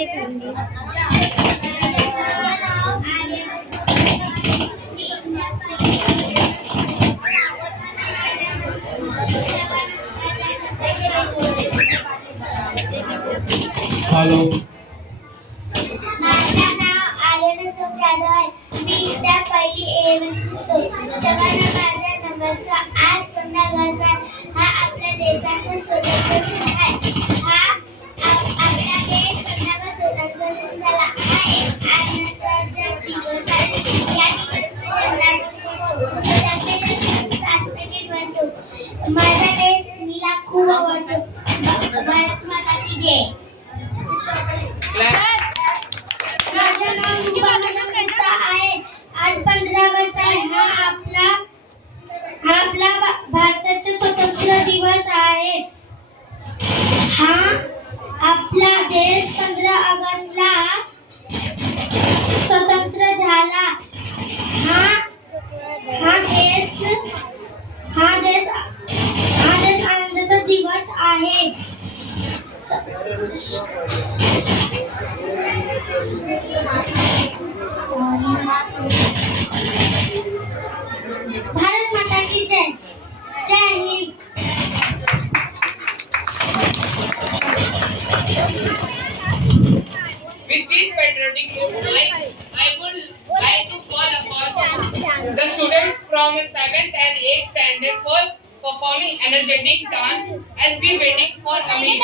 Hello. माझं नाव आर्यन जाधव आहे. मी त्या पहिली एमध्ये शिकतो. सर्वांना माझा नमस्कार. आज 15 ऑगस्ट आहे. हा आपल्या देशाचा स्वातंत्र्य दिन आहे. हा आपला देश 15 ऑगस्ट स्वतंत्र दिन झाला. हा एक आनंदाचा दिवस आहे. या दिवशी राष्ट्रगीत म्हणतो. माझा देश मला खूप आवडतो. भारत माता की जय. माझं नाव रुपा आहे. आज 15 ऑगस्ट आहे. हा आपला भारताचा स्वतंत्र दिवस आहे. हा आपला देश 15 ऑगस्टला स्वतंत्र झाला. हा देश आनंदाचा दिवस आहे. भारत माता की जय. जय Hind. With this patriotic note, I would like to call upon the students from 7th and 8th standard for performing energetic dance as we waiting for Amir.